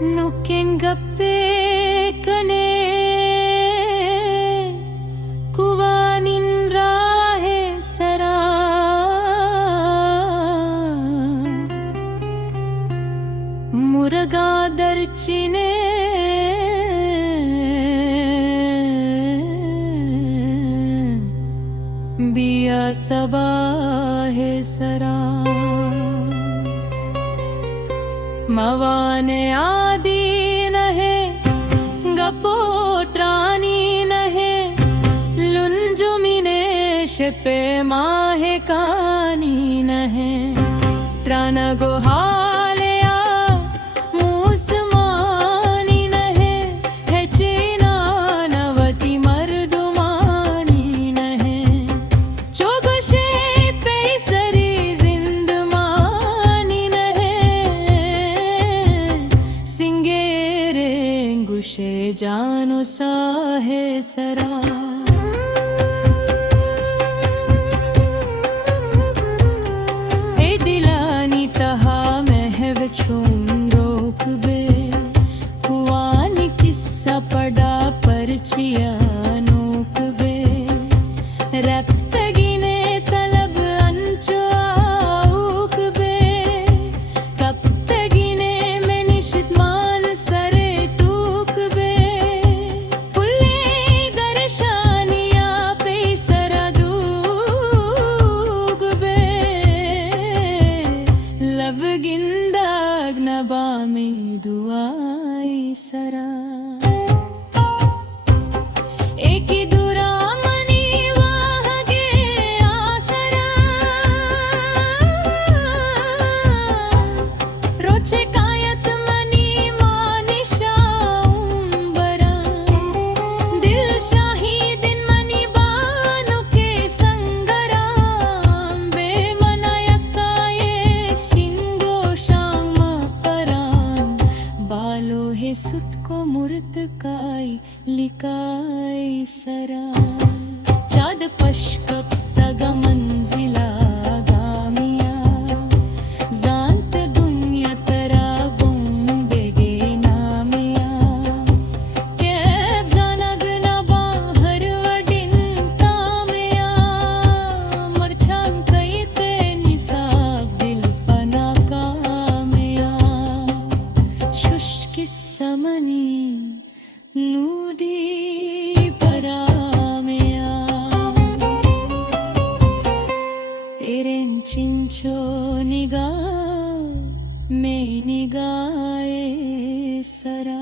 ನುಕ್ಕೆಂಗಪ್ಪೆ ಕನೆ ಕುವಾನಿನ್ ರಾಹೆ sir ಮುರಗಾ ದರ್ಚಿನೆ बिया सबा है सरा मवाने आदि नहे गपोत्रानी नहे लुंजुमिने शपे माहे कानी नहे त्रान गुहालया मूसमानी नहे है चीना नवती मर्दुमानी नहे चोगुशे पैसरी जिंदमानी नहे सिंगेरे गुशे जानो साहे सरा रोक बे कुआनी किस्सा पड़ा परचिया नोक बे रप्तगिने तलब अंचो आऊक बे कप्तगिने में निशित मान सरे तूक बे पुले दर्शानिया पे सरा दूग बे लब गिंदा नबा में दुआई सरा एक ही दुरा मनी वाहगे आसरा रोचे कायत मनी मानिशा उम्बरा दिल शाहीदिन मनी बानु के संगराम बेमनायका ये शिंगो शाम बालो है सुत को मुर्त काई लिकाई सरा चाद पश्कप तग मंजिला गामिया जानत दुनिया तरा गुंबेगे नामिया कैब जानग नबा हर वडिन तामिया मरछान कई ते निसाब दिल पना कामिया समनी लूडी परामया एरेन चिंचो निगा में निगाए सरा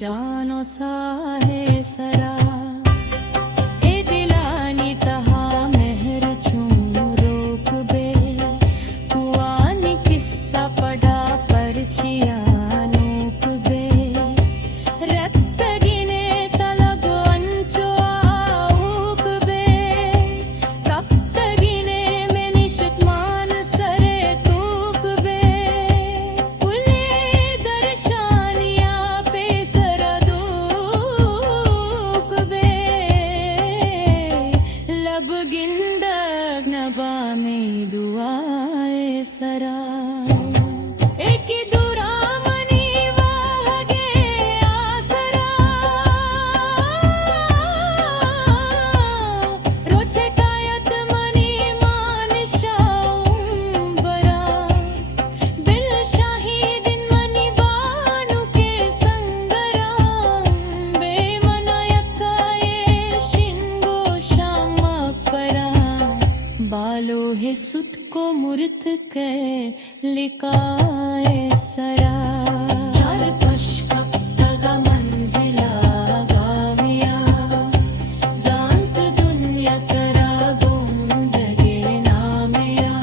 जानो साहे सरा ए दिलानी तहा मेहर छूं रोक बे कुआनी किस्सा पड़ा परचिया नोक बे रत्तगिने तलब अंचो आऊक बे कप्तगिने में निशित मान सरे तूक बे पुले दर्शानिया पे सरा दूक बे के लिकाए सरा चल पश्का तगा मंजिला गामिया जांत दुनिया करा गुंदगे नामिया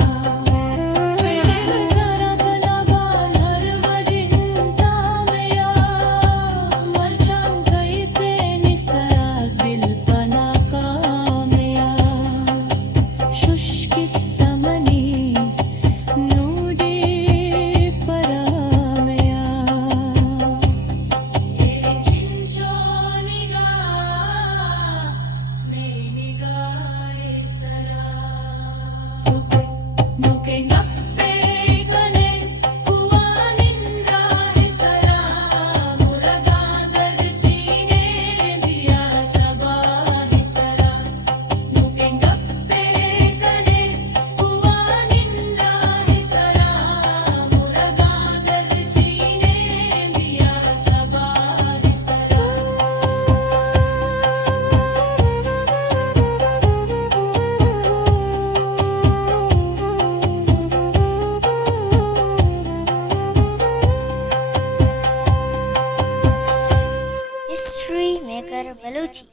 फिर जरा तलाबाल हर वदिन तामिया मरचां गई ते निसरा दिल पना कामिया शुष्की समनी नूडी परामया तेरे चिंचोनिगा मेनिगाए सरा नुके नप्पे कने हुआ निंदा है सरा मुरगादर चीने दिया सबा है सरा नुके गप्पे कने हुआ निंदा है सरा मुरगादर चीने दिया सबा है सरा हिस्ट्री मेकर बलूची।